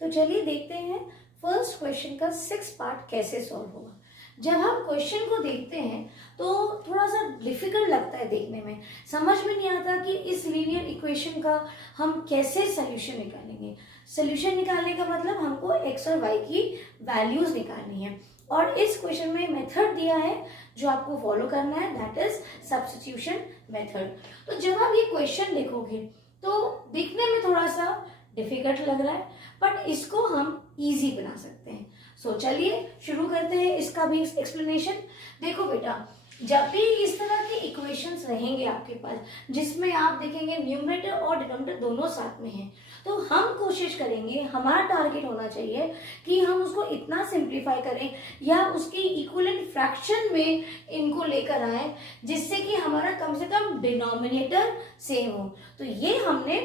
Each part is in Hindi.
तो चलिए देखते हैं फर्स्ट क्वेश्चन का 6 पार्ट कैसे सॉल्व होगा। जब हम क्वेश्चन को देखते हैं तो थोड़ा सा डिफिकल्ट लगता है देखने में, समझ में नहीं आता कि इस लीनियर इक्वेशन का हम कैसे सोल्यूशन निकालेंगे। सोल्यूशन निकालने का मतलब हमको एक्स और वाई की वैल्यूज निकालनी है और इस क्वेश्चन में मेथड दिया है जो आपको फॉलो करना है, दैट इज सब्स्टिट्यूशन मेथड। तो जब आप ये क्वेश्चन देखोगे तो दिखने में थोड़ा सा डिफिकल्ट लग रहा है बट इसको हम इजी बना सकते हैं। सो चलिए शुरू करते हैं इसका भी एक्सप्लेनेशन। देखो बेटा, जब भी इस तरह के इक्वेशंस रहेंगे आपके पास जिसमें आप देखेंगे न्यूमरेटर और डिनोमिनेटर दोनों साथ में हैं, तो हम कोशिश करेंगे, हमारा टारगेट होना चाहिए कि हम उसको इतना सिंप्लीफाई करें या उसकी इक्विवेलेंट फ्रैक्शन में इनको लेकर आए जिससे कि हमारा कम से कम डिनोमिनेटर सेम हो। तो ये हमने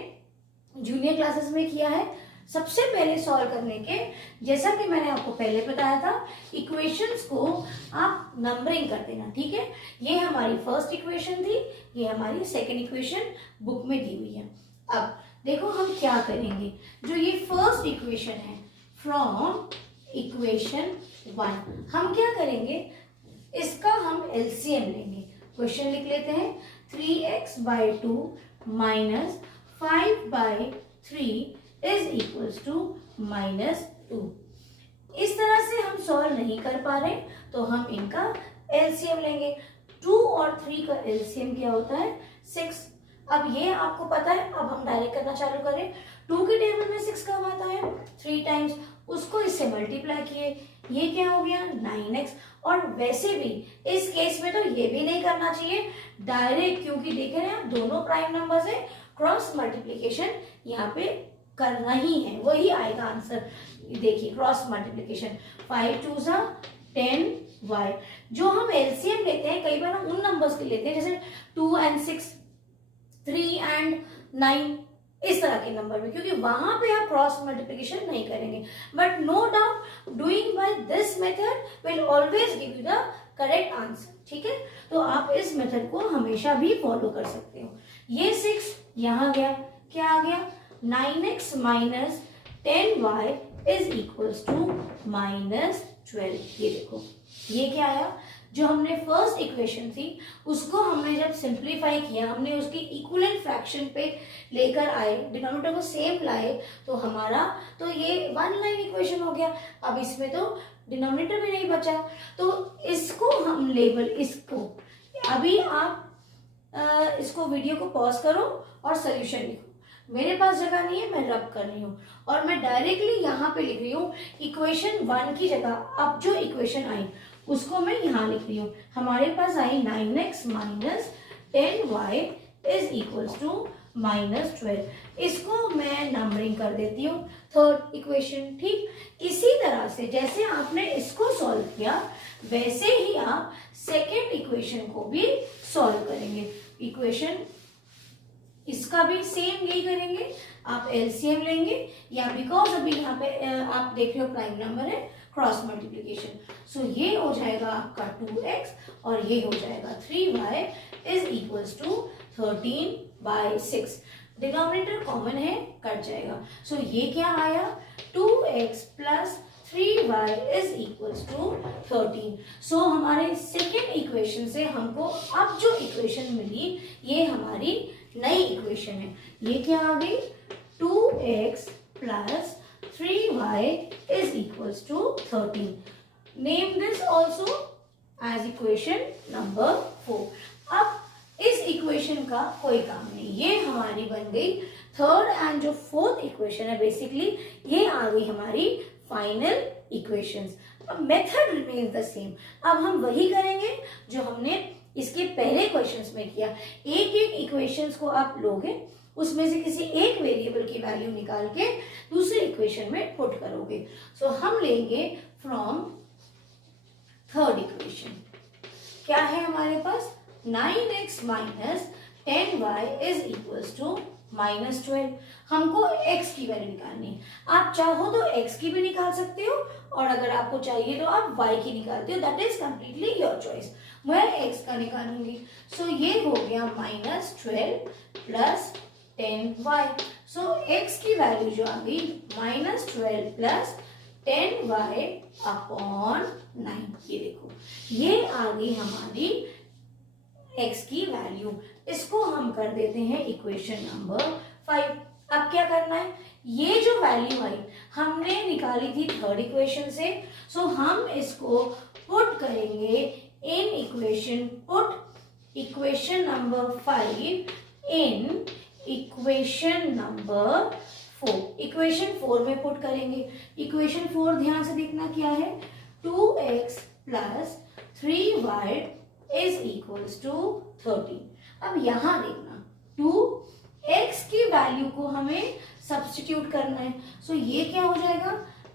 जूनियर क्लासेस में किया है। सबसे पहले सॉल्व करने के, जैसा कि मैंने आपको पहले बताया था, इक्वेशंस को आप नंबरिंग कर देना, ठीक है। ये हमारी फर्स्ट इक्वेशन थी, ये हमारी सेकंड इक्वेशन बुक में दी हुई है। अब देखो हम क्या करेंगे, जो ये फर्स्ट इक्वेशन है फ्रॉम इक्वेशन 1, हम क्या करेंगे, इसका हम एलसीएम लेंगे। क्वेश्चन लिख लेते हैं 3x/2 minus 5/3 is equals to -2। इस तरह से हम सॉल्व नहीं कर पा रहे तो हम इनका एलसीएम लेंगे। 2 और 3 का एलसीएम क्या होता है, 6। अब ये आपको पता है, अब हम डायरेक्ट करना चालू करें। 2 के टेबल में 6 कब आता है, 3 टाइम्स, उसको इससे मल्टीप्लाई किए, ये क्या हो गया 9x। और वैसे भी इस केस में तो ये भी नहीं करना चाहिए डायरेक्ट, क्योंकि देख रहे हैं आप दोनों प्राइम नंबर्स है, क्रॉस मल्टीप्लीकेशन यहाँ पे करना ही है, वही आएगा आंसर। देखिए क्रॉस मल्टीप्लीकेशन 5 2 10y। जो हम एलसीएम लेते हैं कई बार हम उन नंबर्स के लेते हैं जैसे 2 and 6, 3 and 9, इस तरह के नंबर में, क्योंकि वहां पे आप क्रॉस मल्टीप्लीकेशन नहीं करेंगे। But no doubt doing by this method will always give you the correct answer, ठीक है। तो आप इस मेथड को हमेशा भी फॉलो कर सकते हो। ये 6 यहाँ गया, क्या आ गया 9x minus 10y is equals to -12। ये देखो ये क्या आया, जो हमने फर्स्ट इक्वेशन थी उसको हमने जब सिंप्लीफाई किया, हमने उसकी इक्विवेलेंट फ्रैक्शन पे लेकर आए, डिनोमिनेटर को सेम लाए, तो हमारा तो ये 1 लाइन इक्वेशन हो गया। अब इसमें तो डिनोमिनेटर भी नहीं बचा, तो इसको हम लेबल, इसको अभी आप इसको वीडियो को पॉज करो और सोल्यूशन लिखो। मेरे पास जगह नहीं है, मैं रब कर रही हूँ और मैं डायरेक्टली यहाँ पे लिख रही हूँ इक्वेशन 1 की जगह अब जो इक्वेशन आई उसको मैं यहाँ लिख रही हूँ। हमारे पास आई 9x minus 10y is equals to -12। इसको मैं नंबरिंग कर देती हूँ, थर्ड इक्वेशन, ठीक। इसी तरह से जैसे आपने इसको सॉल्व किया वैसे ही आप सेकेंड इक्वेशन को भी सॉल्व करेंगे। इक्वेशन इसका भी सेम यही करेंगे, आप एलसीएम लेंगे या बिकॉज अभी यहाँ पे आप देख रहे हो प्राइम नंबर है, क्रॉस मल्टीप्लीकेशन। सो ये हो जाएगा आपका 2x और ये हो जाएगा 3y is equals to 13/6। Denominator common है, कट जाएगा। सो ये क्या आया 2x plus 3y is equals to 13। So हमारे सेकेंड इक्वेशन से हमको अब जो इक्वेशन मिली ये हमारी नई इक्वेशन है। ये क्या आ गई 2x plus 3y is equals to 13। Name this also as equation number 4। अब इस इक्वेशन का कोई काम नहीं, ये हमारी बन गई थर्ड एंड जो फोर्थ इक्वेशन है बेसिकली ये आ गई हमारी फाइनल इक्वेशंस। अब मेथड रिमेन्स द सेम। अब हम वही करेंगे जो हमने इसके पहले क्वेश्चंस में किया। एक एक इक्वेशंस को आप लोगे, उसमें से किसी एक वेरिएबल की वैल्यू निकाल के दूसरे इक्वेशन में पुट करोगे। सो हम लेंगे फ्रॉम थर्ड इक्वेशन, क्या है हमारे पास 9x minus 10y is equals to -12। हमको x की वैल्यू निकालनी है। आप चाहो तो x की भी निकाल सकते हो और अगर आपको चाहिए तो आप y की निकालते हो, that is completely your choice. मैं x का निकालूंगी। सो ये हो गया -12 प्लस 10y। सो x की वैल्यू जो आ गई -12 प्लस 10y अपॉन 9। ये देखो ये आ गई हमारी x की वैल्यू। इसको हम कर देते हैं इक्वेशन नंबर 5। अब क्या करना है, ये जो वैल्यू आई हमने निकाली थी थर्ड इक्वेशन से, सो हम इसको पुट करेंगे in equation, put equation number 5 in equation number 4। Equation 4 में पुट करेंगे। इक्वेशन 4 ध्यान से देखना क्या है, 2x plus 3y is equals to 13। अब यहां देखना 2x की वैल्यू को हमें सब्स्टिट्यूट करना है। सो ये क्या हो जाएगा,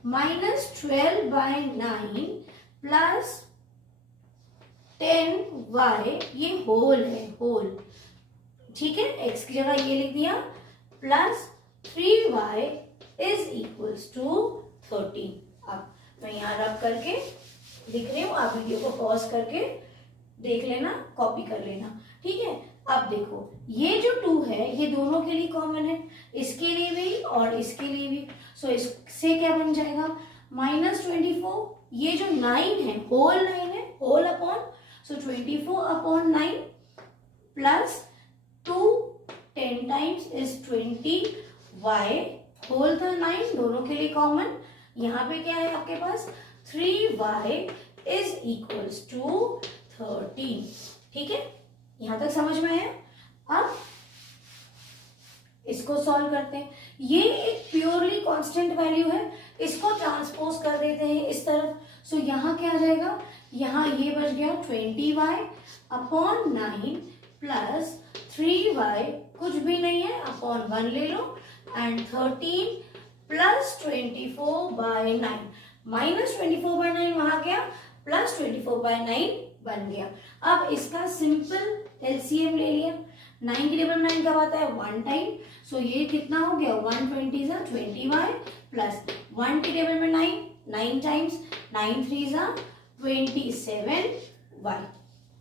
-12/9 प्लस 10y, ये होल है, होल, ठीक है, x की जगह ये लिख दिया, plus 3y is equals to 13। अब मैं यहाँ रब करके लिख रही हूँ, आप वीडियो को पॉज करके देख लेना, कॉपी कर लेना, ठीक है। अब देखो ये जो 2 है ये दोनों के लिए कॉमन है, इसके लिए भी और इसके लिए भी। सो इससे क्या बन जाएगा, -24, ये जो 9 है, होल 9 है, whole upon, so 24 upon 9 plus 2 10 times is 20, y whole था 9, दोनों के लिए कॉमन। यहाँ पे क्या है आपके पास, 3y इज इक्वल्स टू 13, ठीक है, यहां तक समझ में आया। अब इसको सॉल्व करते हैं। ये एक प्योरली कांस्टेंट वैल्यू है, इसको ट्रांसपोज कर देते हैं इस तरफ। सो यहाँ क्या आ जाएगा, यहाँ ये बच गया 20y अपॉन 9 प्लस 3y, कुछ भी नहीं है, अपॉन 1 ले लो, एंड 13 प्लस 24/9, -24/9 वहां गया, प्लस 24/9 बन गया। अब इसका सिंपल एलसीएम ले लिया, 9 की टेबल में 9 कब आता है, 1 टाइम, सो ये कितना हो गया, 120 सा 20y प्लस 1 की टेबल में 9 टाइम्स 9 3 सा 27y।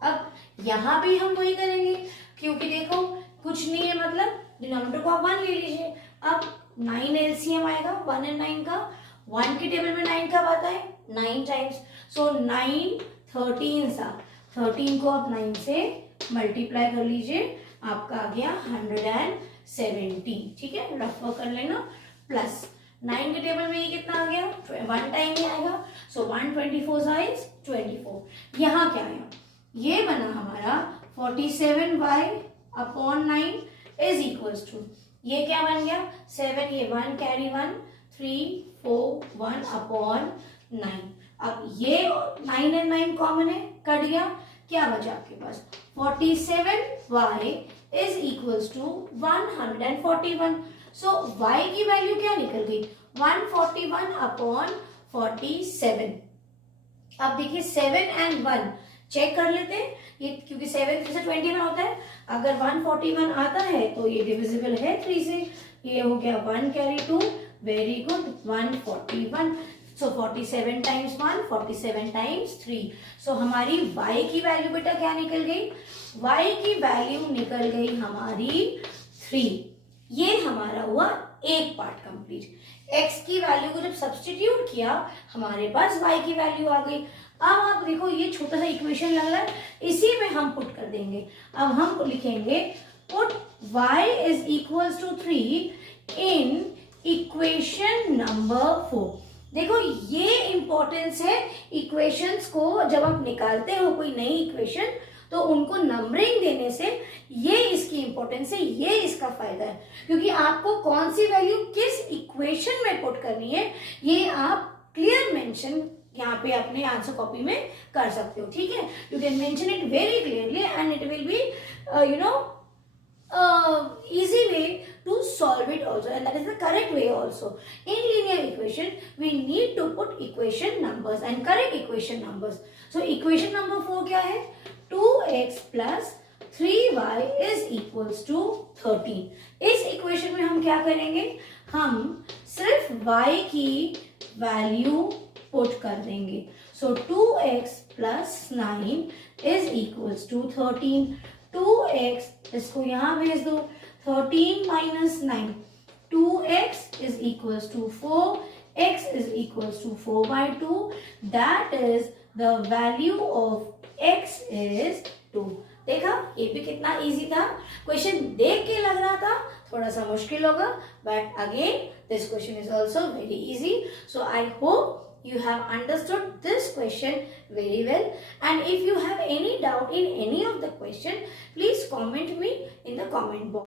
अब यहाँ भी हम वही करेंगे, क्योंकि देखो कुछ नहीं है, मतलब डिनोमिनेटर को आप 1 ले लीजिए। अब 9 एलसीएम आएगा 1 और 9 का, 1 की टेबल में 9 कब आता है, 9 टाइम्स, सो 9 13 सा 13 को आप 9 से मल्टीप्लाई कर लीजिए, आपका आ गया 170, ठीक है, रफ कर लेना, प्लस 9 के टेबल में ये कितना आ गया, 1 टाइम ही आएगा, सो 124 साइज 24। यहाँ क्या आया, ये बना हमारा 47y upon 9 is equals to, ये क्या बन गया 7, ये 1 कैरी 1, 3 4 1 अपॉन 9। अब ये 9 और 9 कॉमन है, कट गया, क्या बचा आपके पास, 47y is equals to 141। So y की वैल्यू क्या निकल गई, 141 अपॉन 47। अब देखिए 7 and 1 चेक कर लेते हैं, ये क्योंकि 7 से 21 होता है, अगर 141 आता है तो ये डिविजिबल है 3 से, ये हो गया 1 कैरी 2, वेरी गुड, 141। सो 47 टाइम्स 1, 47 टाइम्स 3। सो हमारी y की वैल्यू बेटा क्या निकल गई, y की वैल्यू निकल गई हमारी 3। ये हमारा हुआ एक पार्ट कंप्लीट। x की वैल्यू को जब सब्स्टिट्यूट किया हमारे पास y की वैल्यू आ गई। अब आप देखो ये छोटा सा इक्वेशन लग रहा है, इसी में हम पुट कर देंगे। अब हम लिखेंगे put y is equals to 3 in equation number 4। देखो ये इंपॉर्टेंस है, इक्वेशंस को जब आप निकालते हो कोई नई इक्वेशन तो उनको नंबरिंग देने से ये इसकी इंपॉर्टेंस है, ये इसका फायदा है, क्योंकि आपको कौन सी वैल्यू किस इक्वेशन में पुट करनी है ये आप क्लियर मेंशन यहाँ पे अपने आंसर कॉपी में कर सकते हो, ठीक है। You can mention it very clearly and it will be easy way to solve it also, and that is the correct way also. In linear equation we need to put equation numbers and correct equation numbers. So equation number 4 क्या है, 2x plus 3y is equals to 13। इस इक्वेशन में हम क्या करेंगे, हम सिर्फ y की वैल्यू पुट कर देंगे। सो 2x plus 9 is equals to 13। 2x इसको यहां भेज दो, 13 minus 9, 2x is equals to 4, x is equals to 4 by 2. That is the value of x is 2. देखा, ये भी कितना इजी था. क्वेश्चन देख के लग रहा था थोड़ा सा मुश्किल होगा, but again this question is also very easy. So I hope you have understood this question very well, and if you have any doubt in any of the question, please comment me in the comment box.